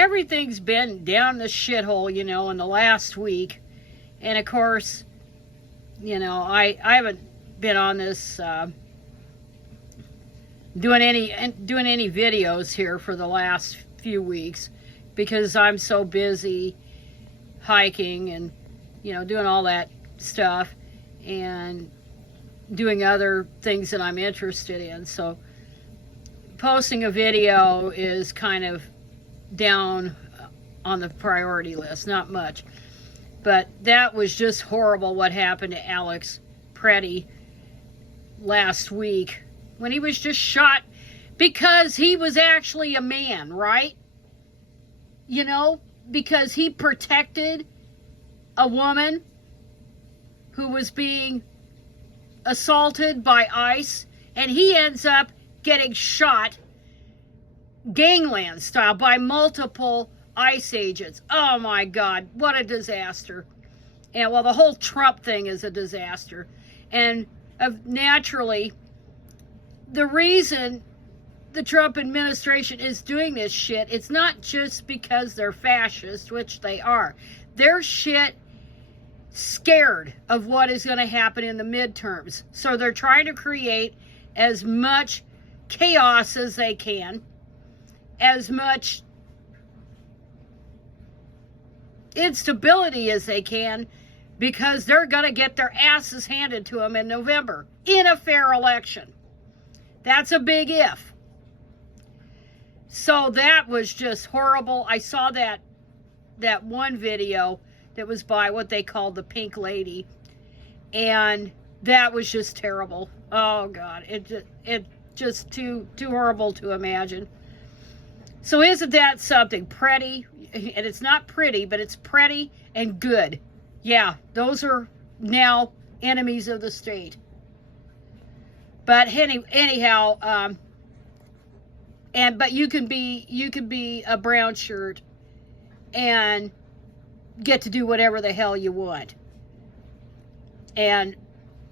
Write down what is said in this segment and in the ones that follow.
everything's been down the shithole, you know, in the last week. And of course, you know, I haven't been on this doing any videos here for the last few weeks because I'm so busy hiking and, you know, doing all that stuff and doing other things that I'm interested in. So posting a video is kind of down on the priority list, not much. But that was just horrible what happened to Alex Pretty last week when he was just shot because he was actually a man, right? You know, because he protected a woman who was being assaulted by ICE, and he ends up getting shot gangland style by multiple ICE agents. Oh my God, what a disaster. And well, the whole Trump thing is a disaster. And naturally, the reason the Trump administration is doing this shit, it's not just because they're fascist, which they are. They're shit scared of what is going to happen in the midterms. So they're trying to create as much chaos as they can, as much instability as they can, because they're going to get their asses handed to them in November in a fair election. That's a big if. So that was just horrible. I saw that one video that was by what they called the Pink Lady, and that was just terrible. Oh God, it just too horrible to imagine. So isn't that something? Pretty, and it's not pretty, but it's pretty and good. Yeah, those are now enemies of the state. But anyhow, but you can be a brown shirt and get to do whatever the hell you want. And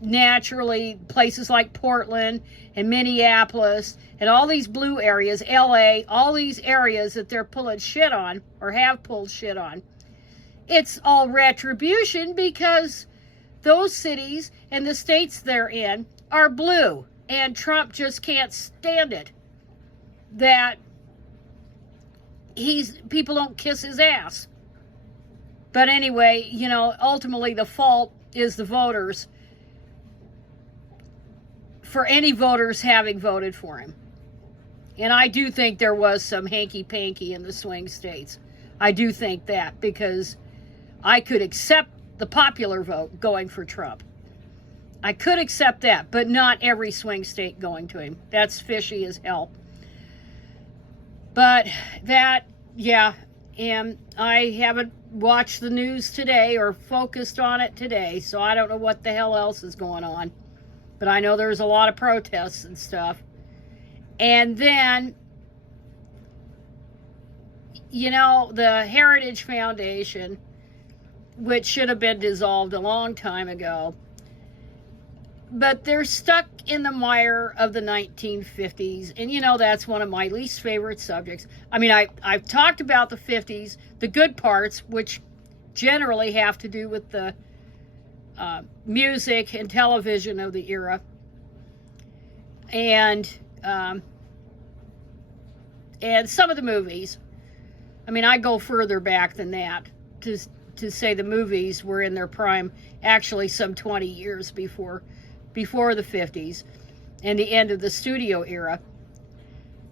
naturally, places like Portland and Minneapolis and all these blue areas, LA, all these areas that they're pulling shit on or have pulled shit on, it's all retribution because those cities and the states they're in are blue, and Trump just can't stand it that people don't kiss his ass. But anyway, you know, ultimately the fault is the voters, for any voters having voted for him. And I do think there was some hanky-panky in the swing states. I do think that, because I could accept the popular vote going for Trump. I could accept that, but not every swing state going to him. That's fishy as hell. But that, yeah, and I haven't watched the news today or focused on it today, so I don't know what the hell else is going on. But I know there's a lot of protests and stuff. And then, you know, the Heritage Foundation, which should have been dissolved a long time ago, but they're stuck in the mire of the 1950s. And, you know, that's one of my least favorite subjects. I mean, I've talked about the 50s, the good parts, which generally have to do with the music and television of the era. And some of the movies. I mean, I go further back than that to say the movies were in their prime actually some 20 years before the 50s and the end of the studio era.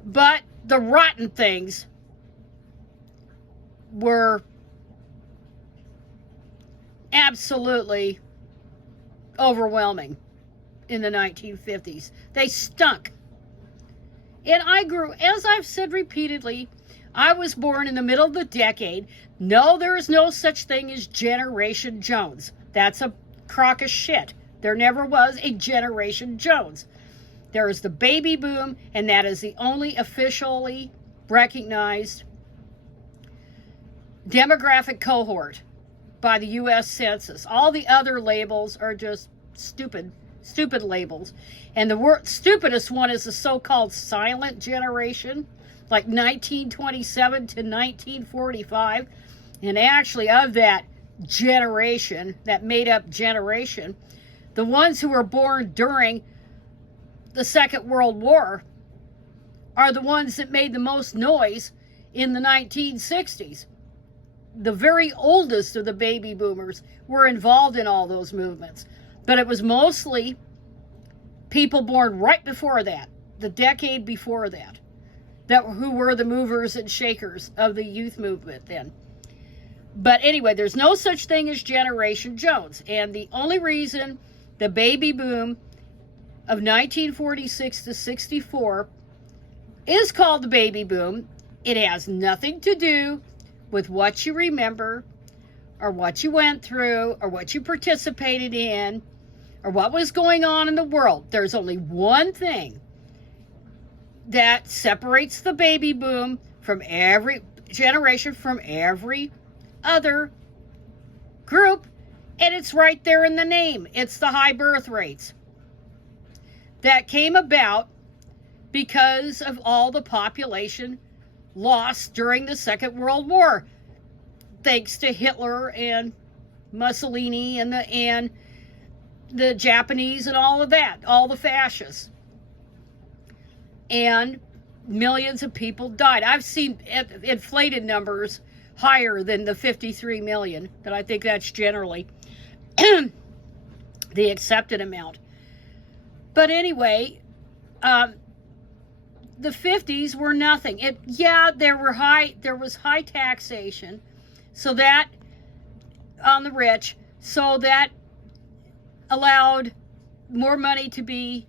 But the rotten things were absolutely overwhelming in the 1950s. They stunk. And I grew, as I've said repeatedly, I was born in the middle of the decade. No, there is no such thing as Generation Jones. That's a crock of shit. There never was a Generation Jones. There is the baby boom, and that is the only officially recognized demographic cohort by the U.S. Census. All the other labels are just stupid labels. And the stupidest one is the so-called silent generation. like 1927 to 1945. And actually, of that generation, that made-up generation, the ones who were born during the Second World War are the ones that made the most noise in the 1960s. The very oldest of the baby boomers were involved in all those movements. But it was mostly people born right before that, the decade before that, who were the movers and shakers of the youth movement then. But anyway, there's no such thing as Generation Jones. And the only reason the baby boom of 1946 to 64 is called the baby boom, it has nothing to do with what you remember or what you went through or what you participated in or what was going on in the world. There's only one thing that separates the baby boom from every generation, from every other group, and it's right there in the name. It's the high birth rates that came about because of all the population lost during the Second World War, thanks to Hitler and Mussolini and the Japanese and all of that, all the fascists. And millions of people died. I've seen inflated numbers higher than the 53 million, but I think that's generally the accepted amount. But anyway, the 50s were nothing. There was high taxation, so that on the rich, so that allowed more money to be,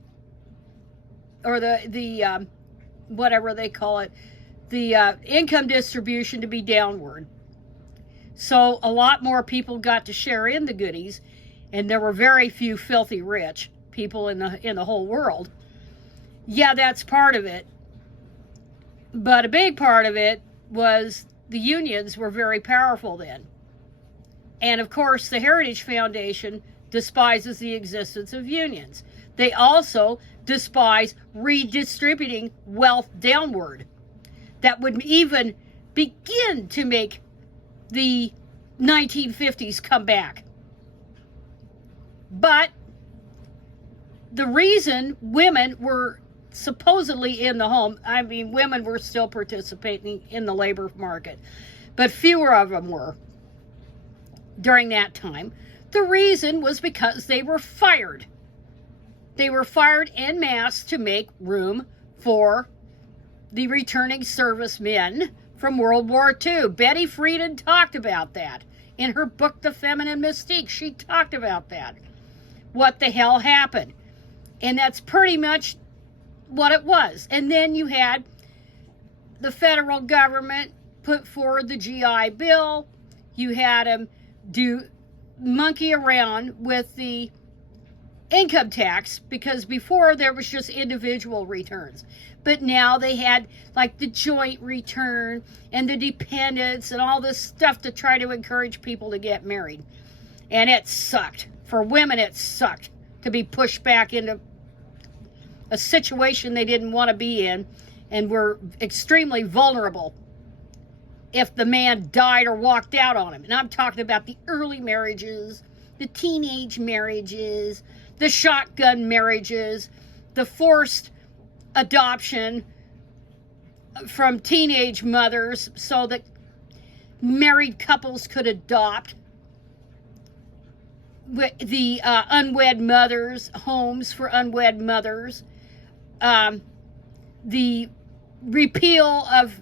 or the whatever they call it, the income distribution to be downward. So a lot more people got to share in the goodies, and there were very few filthy rich people in the whole world. Yeah, that's part of it. But a big part of it was the unions were very powerful then. And of course, the Heritage Foundation despises the existence of unions. They also despise redistributing wealth downward. That would even begin to make the 1950s come back. But the reason women were supposedly in the home, I mean, women were still participating in the labor market, but fewer of them were during that time. The reason was because they were fired. They were fired en masse to make room for the returning servicemen from World War II. Betty Friedan talked about that in her book, The Feminine Mystique. She talked about that. What the hell happened? And that's pretty much what it was. And then you had the federal government put forward the GI Bill. You had them monkey around with the income tax, because before there was just individual returns, but now they had like the joint return and the dependents and all this stuff to try to encourage people to get married. And it sucked. For women, it sucked to be pushed back into a situation they didn't want to be in, and were extremely vulnerable if the man died or walked out on him. And I'm talking about the early marriages, the teenage marriages, the shotgun marriages, the forced adoption from teenage mothers so that married couples could adopt, the unwed mothers, homes for unwed mothers, the repeal of,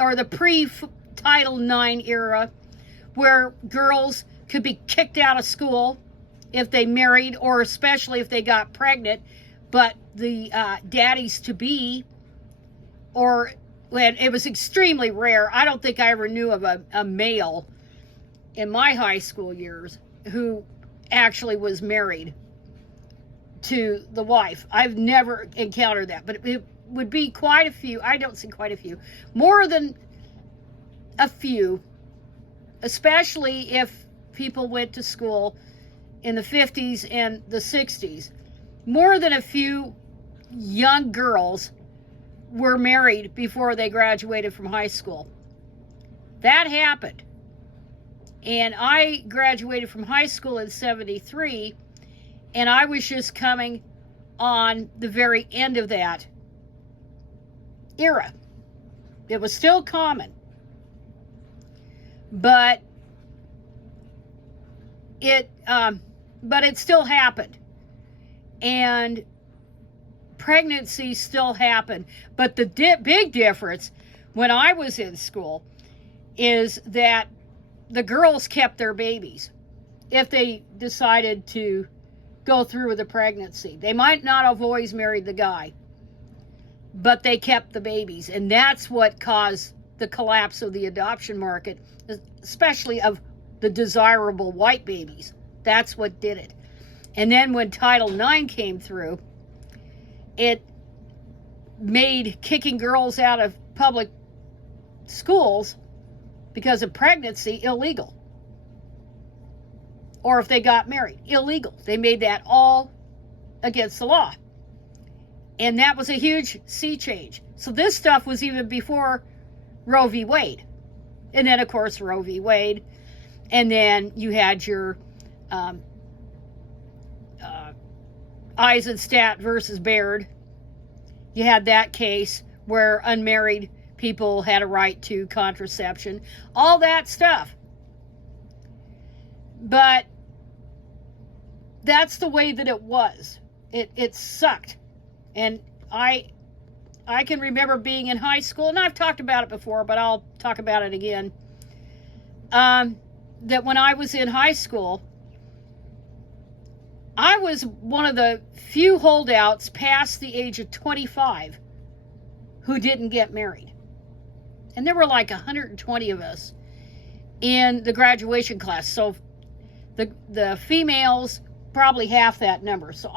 or the pre-Title IX era, where girls could be kicked out of school if they married, or especially if they got pregnant, but the daddies-to-be, or when it was extremely rare. I don't think I ever knew of a male in my high school years who actually was married to the wife. I've never encountered that, but it would be quite a few. I don't see quite a few. More than a few, especially if people went to school in the 50s and the 60s. More than a few young girls were married before they graduated from high school. That happened. And I graduated from high school in 73, and I was just coming on the very end of that era. It was still common, but it still happened, and pregnancy still happened. But the big difference when I was in school is that the girls kept their babies if they decided to go through with the pregnancy. They might not have always married the guy, but they kept the babies. And that's what caused the collapse of the adoption market, especially of the desirable white babies. That's what did it. And then when Title IX came through, it made kicking girls out of public schools because of pregnancy illegal. Or if they got married, illegal. They made that all against the law. And that was a huge sea change. So this stuff was even before Roe v. Wade. And then, of course, Roe v. Wade. And then you had your Eisenstadt versus Baird. You had that case where unmarried people had a right to contraception. All that stuff. But that's the way that it was. It sucked. And I can remember being in high school, and I've talked about it before, but I'll talk about it again. That when I was in high school, I was one of the few holdouts past the age of 25 who didn't get married. And there were like 120 of us in the graduation class. So the females, probably half that number. So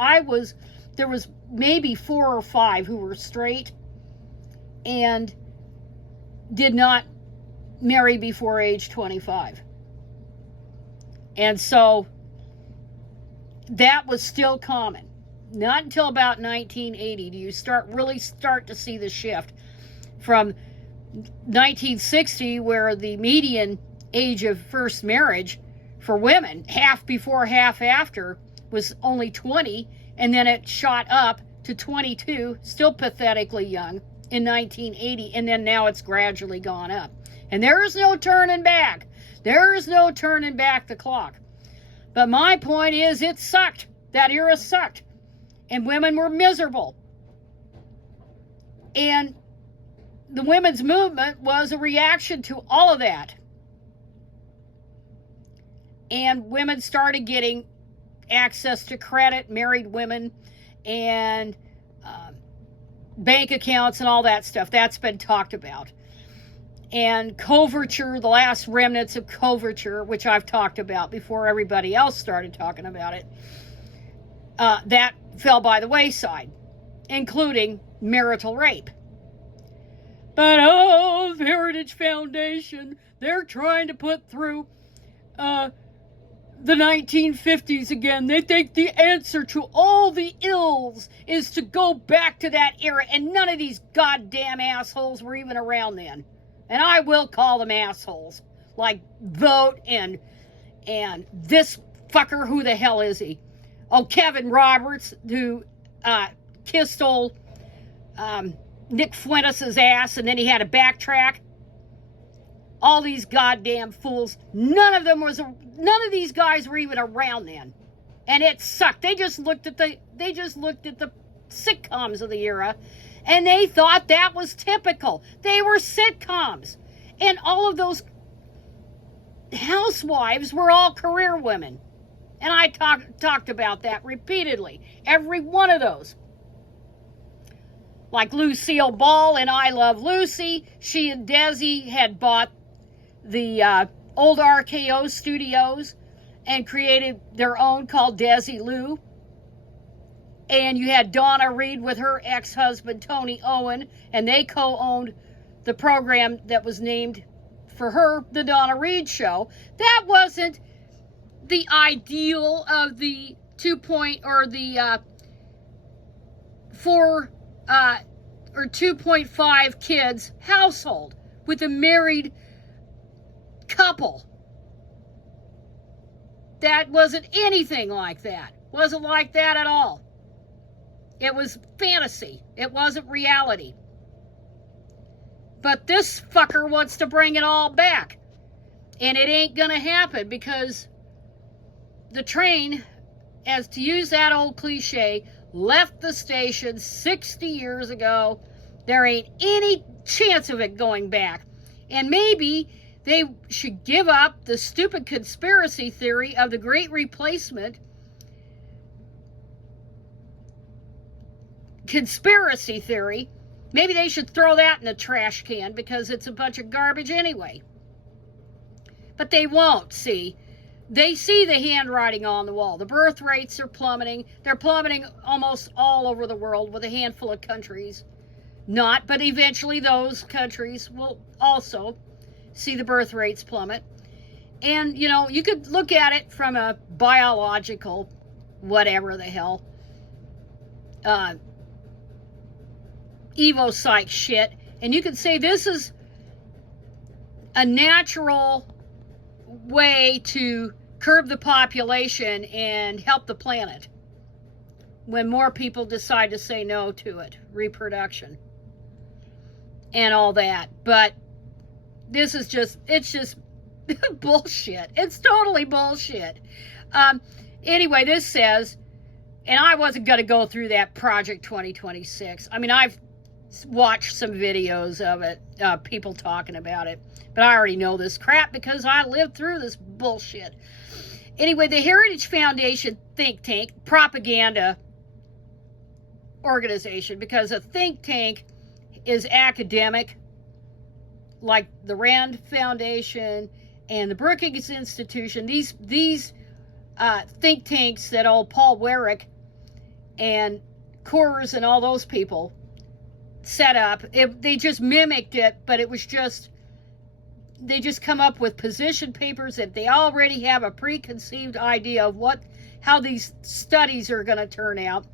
there was maybe 4 or 5 who were straight and did not marry before age 25. And so that was still common. Not until about 1980 do you really start to see the shift from 1960, where the median age of first marriage for women, half before, half after, was only 20, and then it shot up to 22, still pathetically young, in 1980, and then now it's gradually gone up. And there is no turning back. There is no turning back the clock. But my point is, it sucked. That era sucked. And women were miserable. And the women's movement was a reaction to all of that. And women started getting access to credit, married women, and bank accounts and all that stuff. That's been talked about. And coverture, the last remnants of coverture, which I've talked about before everybody else started talking about it, that fell by the wayside, including marital rape. But the Heritage Foundation, they're trying to put through the 1950s again. They think the answer to all the ills is to go back to that era, and none of these goddamn assholes were even around then. And I will call them assholes. Like Vogt and this fucker, who the hell is he? Oh, Kevin Roberts, who kissed old Nick Fuentes' ass, and then he had to backtrack. All these goddamn fools. None of these guys were even around then. And it sucked. They just looked at the sitcoms of the era, and they thought that was typical. They were sitcoms. And all of those housewives were all career women. And I talked about that repeatedly. Every one of those. Like Lucille Ball in I Love Lucy. She and Desi had bought the old RKO studios and created their own called Desi Lou. And you had Donna Reed with her ex-husband, Tony Owen, and they co-owned the program that was named for her, The Donna Reed Show. That wasn't the ideal of the 4 or 2.5 kids household with a married couple. That wasn't anything like that. Wasn't like that at all. It was fantasy. It wasn't reality. But this fucker wants to bring it all back. And it ain't gonna happen because the train, as to use that old cliche, left the station 60 years ago. There ain't any chance of it going back. And maybe they should give up the stupid conspiracy theory of the Great Replacement. Conspiracy theory. Maybe they should throw that in the trash can because it's a bunch of garbage anyway. But they won't, see. They see the handwriting on the wall. The birth rates are plummeting. They're plummeting almost all over the world with a handful of countries. Not, but eventually those countries will also see the birth rates plummet. And, you know, you could look at it from a biological, whatever the hell, evo-psych shit, and you could say this is a natural way to curb the population and help the planet when more people decide to say no to it, reproduction and all that. But this is just, it's just bullshit. It's totally bullshit. Anyway, this says, and I wasn't going to go through that Project 2026. I mean, I've watched some videos of it, people talking about it, but I already know this crap because I lived through this bullshit. Anyway, the Heritage Foundation think tank, propaganda organization, because a think tank is academic, like the Rand Foundation and the Brookings Institution. These think tanks that old Paul Weyrich and Coors and all those people set up, they just mimicked it, but it was just, they just come up with position papers that they already have a preconceived idea of how these studies are going to turn out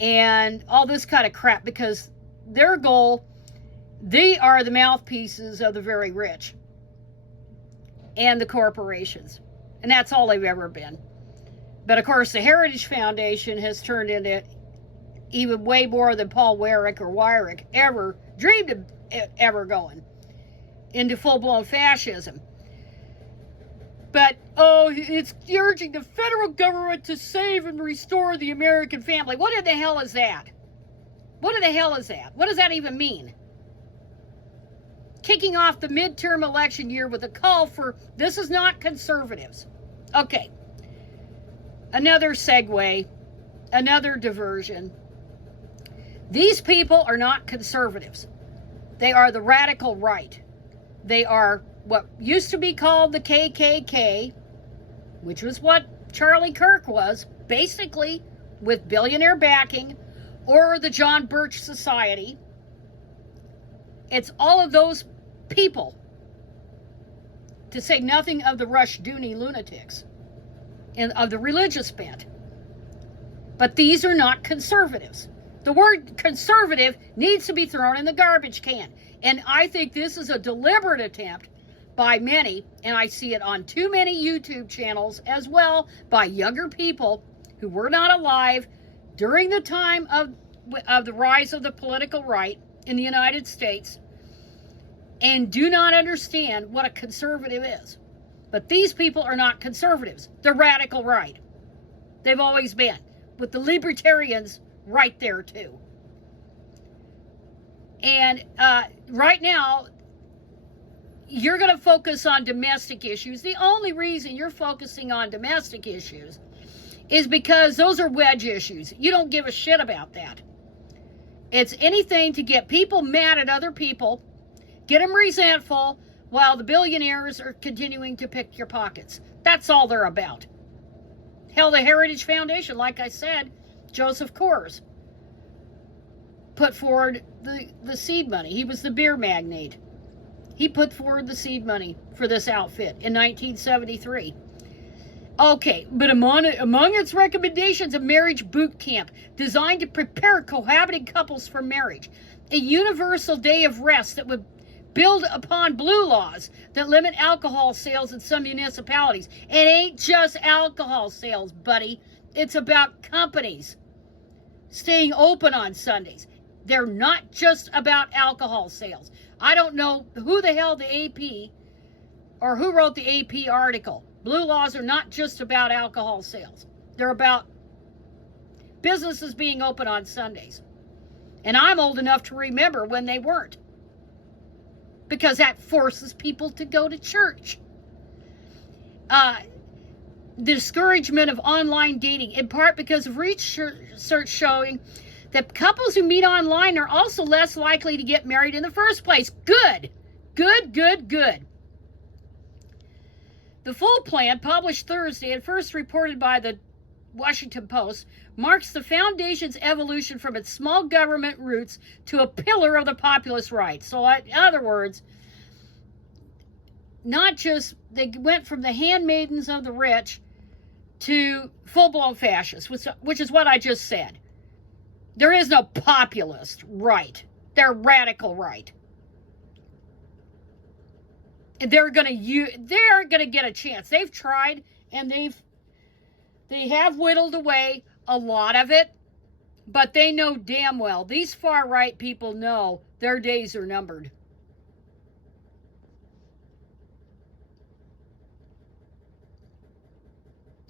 and all this kind of crap, because their goal, they are the mouthpieces of the very rich and the corporations, and that's all they've ever been. But of course the Heritage Foundation has turned into even way more than Paul Weyrich or Weyrich ever dreamed of ever going into full-blown fascism. But, oh, it's urging the federal government to save and restore the American family. What in the hell is that? What in the hell is that? What does that even mean? Kicking off the midterm election year with a call for, this is not conservatives. Okay. Another segue, another diversion. These people are not conservatives. They are the radical right. They are what used to be called the KKK, which was what Charlie Kirk was, basically with billionaire backing, or the John Birch Society. It's all of those people, to say nothing of the Rushdoony lunatics and of the religious bent. But these are not conservatives. The word conservative needs to be thrown in the garbage can. And I think this is a deliberate attempt by many, and I see it on too many YouTube channels as well, by younger people who were not alive during the time of the rise of the political right in the United States and do not understand what a conservative is. But these people are not conservatives. They're radical right. They've always been, with the libertarians right there too. And right now, you're going to focus on domestic issues. The only reason you're focusing on domestic issues is because those are wedge issues. You don't give a shit about that. It's anything to get people mad at other people, get them resentful, while the billionaires are continuing to pick your pockets. That's all they're about. Hell, the Heritage Foundation, like I said, Joseph Coors put forward the seed money. He was the beer magnate. He put forward the seed money for this outfit in 1973. Okay, but among its recommendations, a marriage boot camp designed to prepare cohabiting couples for marriage. a universal day of rest that would build upon blue laws that limit alcohol sales in some municipalities. It ain't just alcohol sales, buddy. It's about companies staying open on Sundays. They're not just about alcohol sales. I don't know who the hell the AP or who wrote the AP article. Blue laws are not just about alcohol sales. They're about businesses being open on Sundays. And I'm old enough to remember when they weren't, because that forces people to go to church. The discouragement of online dating, in part because of research showing that couples who meet online are also less likely to get married in the first place. Good. Good, good, good. The full plan, published Thursday and first reported by the Washington Post, marks the foundation's evolution from its small government roots to a pillar of the populist right. So, in other words, not just, they went from the handmaidens of the rich to full-blown fascists, which is what I just said. There is no populist right. They're radical right. They're gonna get a chance. They've tried, and they have whittled away a lot of it, but they know damn well, these far right people know their days are numbered.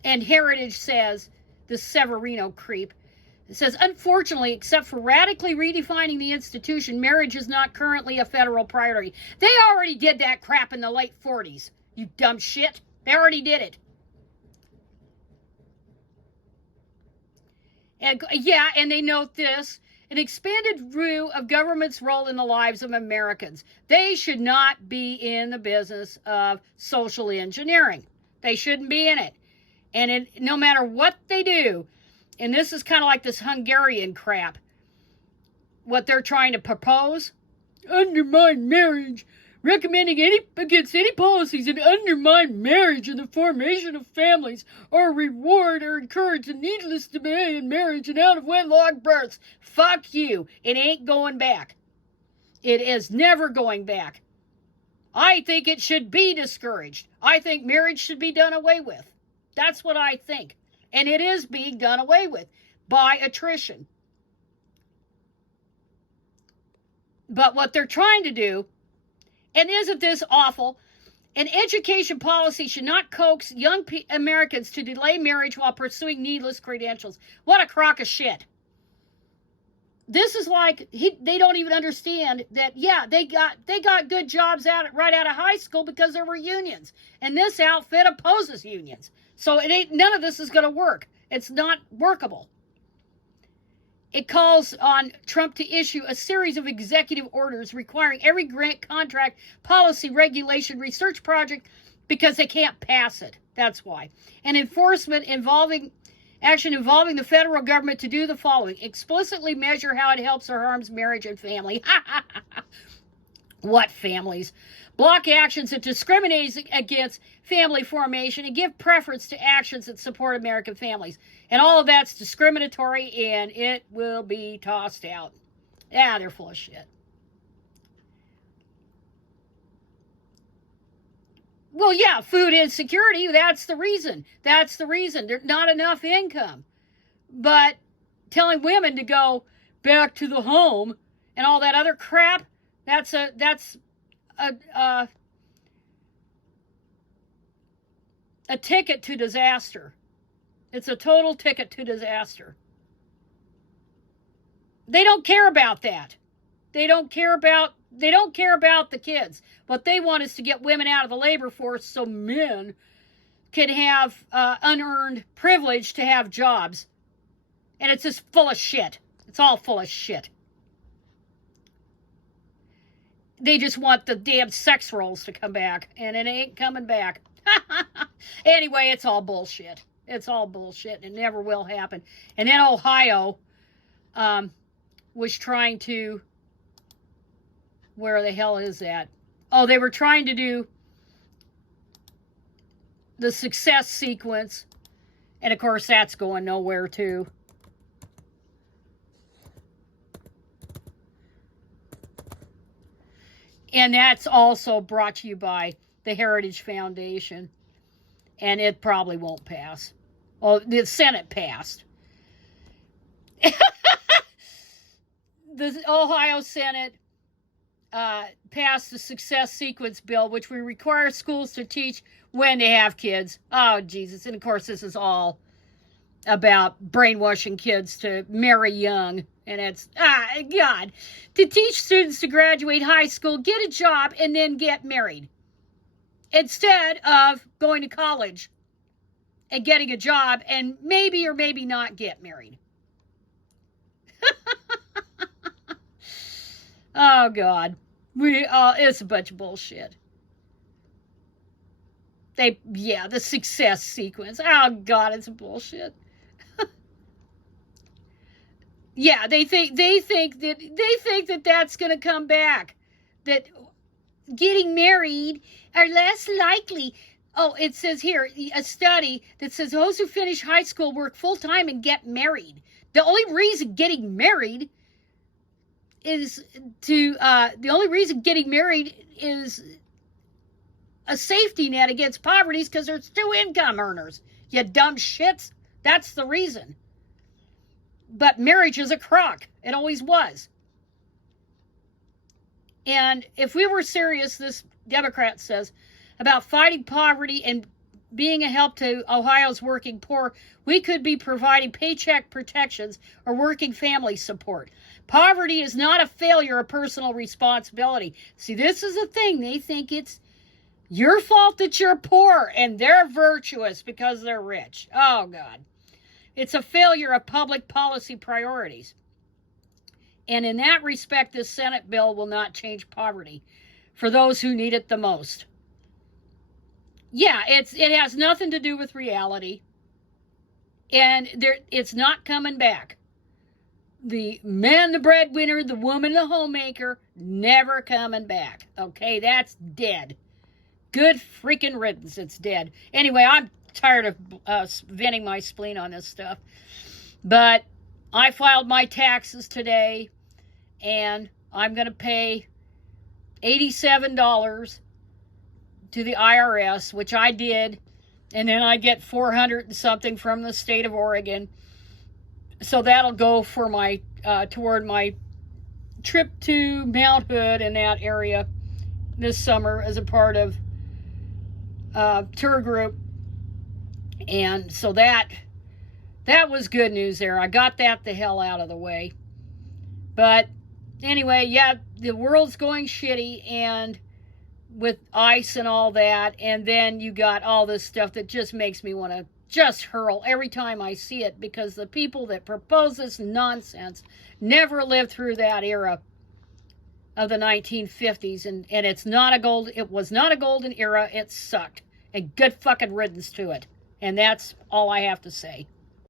And Heritage says, the Severino creep, it says, unfortunately, except for radically redefining the institution, marriage is not currently a federal priority. They already did that crap in the late 40s, you dumb shit. They already did it. And yeah, and they note this, an expanded view of government's role in the lives of Americans. They should not be in the business of social engineering. They shouldn't be in it. And no matter what they do, and this is kind of like this Hungarian crap, what they're trying to propose, undermine marriage, recommending against any policies that undermine marriage and the formation of families, or reward or encourage the needless delay in marriage and out-of-wedlock births. Fuck you. It ain't going back. It is never going back. I think it should be discouraged. I think marriage should be done away with. That's what I think. And it is being done away with by attrition. But what they're trying to do, and isn't this awful, an education policy should not coax young Americans to delay marriage while pursuing needless credentials. What a crock of shit. This is like, they don't even understand that, yeah, they got good jobs right out of high school because there were unions. And this outfit opposes unions. So none of this is going to work. It's not workable. It calls on Trump to issue a series of executive orders requiring every grant, contract, policy, regulation, research project, because they can't pass it. That's why. And enforcement action involving the federal government to do the following: explicitly measure how it helps or harms marriage and family. What families? Block actions that discriminate against family formation and give preference to actions that support American families. And all of that's discriminatory, and it will be tossed out. Yeah, they're full of shit. Well, yeah, food insecurity, that's the reason. That's the reason. There's not enough income. But telling women to go back to the home and all that other crap, that's a ticket to disaster. It's a total ticket to disaster. They don't care about that. They don't care about the kids. What they want is to get women out of the labor force so men can have unearned privilege to have jobs. And it's just full of shit. It's all full of shit. They just want the damn sex roles to come back, and it ain't coming back. Anyway, it's all bullshit. It's all bullshit, and it never will happen. And then Ohio was trying to, where the hell is that? Oh, they were trying to do the success sequence, and of course that's going nowhere too. And that's also brought to you by the Heritage Foundation. And it probably won't pass. Oh, the Senate passed. The Ohio Senate passed the success sequence bill, which would require schools to teach when to have kids. Oh, Jesus. And, of course, this is all about brainwashing kids to marry young. And it's, God, to teach students to graduate high school, get a job, and then get married. Instead of going to college and getting a job and maybe or maybe not get married. Oh, God. It's a bunch of bullshit. The success sequence. Oh, God, it's bullshit. Yeah, they think that that's going to come back. That getting married are less likely. Oh, it says here, a study that says those who finish high school work full-time and get married. The only reason getting married is a safety net against poverty because there's 2 income earners. You dumb shits. That's the reason. But marriage is a crock. It always was. And if we were serious, this Democrat says, about fighting poverty and being a help to Ohio's working poor, we could be providing paycheck protections or working family support. Poverty is not a failure of personal responsibility. See, this is the thing. They think it's your fault that you're poor and they're virtuous because they're rich. Oh, God. It's a failure of public policy priorities. And in that respect, this Senate bill will not change poverty for those who need it the most. Yeah, it has nothing to do with reality. And it's not coming back. The man, the breadwinner, the woman, the homemaker, never coming back. Okay, that's dead. Good freaking riddance, it's dead. Anyway, I'm tired of venting my spleen on this stuff. But I filed my taxes today, and I'm going to pay $87 to the IRS, which I did, and then I get $400 and something from the state of Oregon. So that'll go for my toward my trip to Mount Hood and that area this summer as a part of tour group. And so that was good news there. I got that the hell out of the way. But anyway, yeah, the world's going shitty, and with ICE and all that, and then you got all this stuff that just makes me want to just hurl every time I see it, because the people that propose this nonsense never lived through that era of the 1950s, and it was not a golden era. It sucked, and good fucking riddance to it. And that's all I have to say.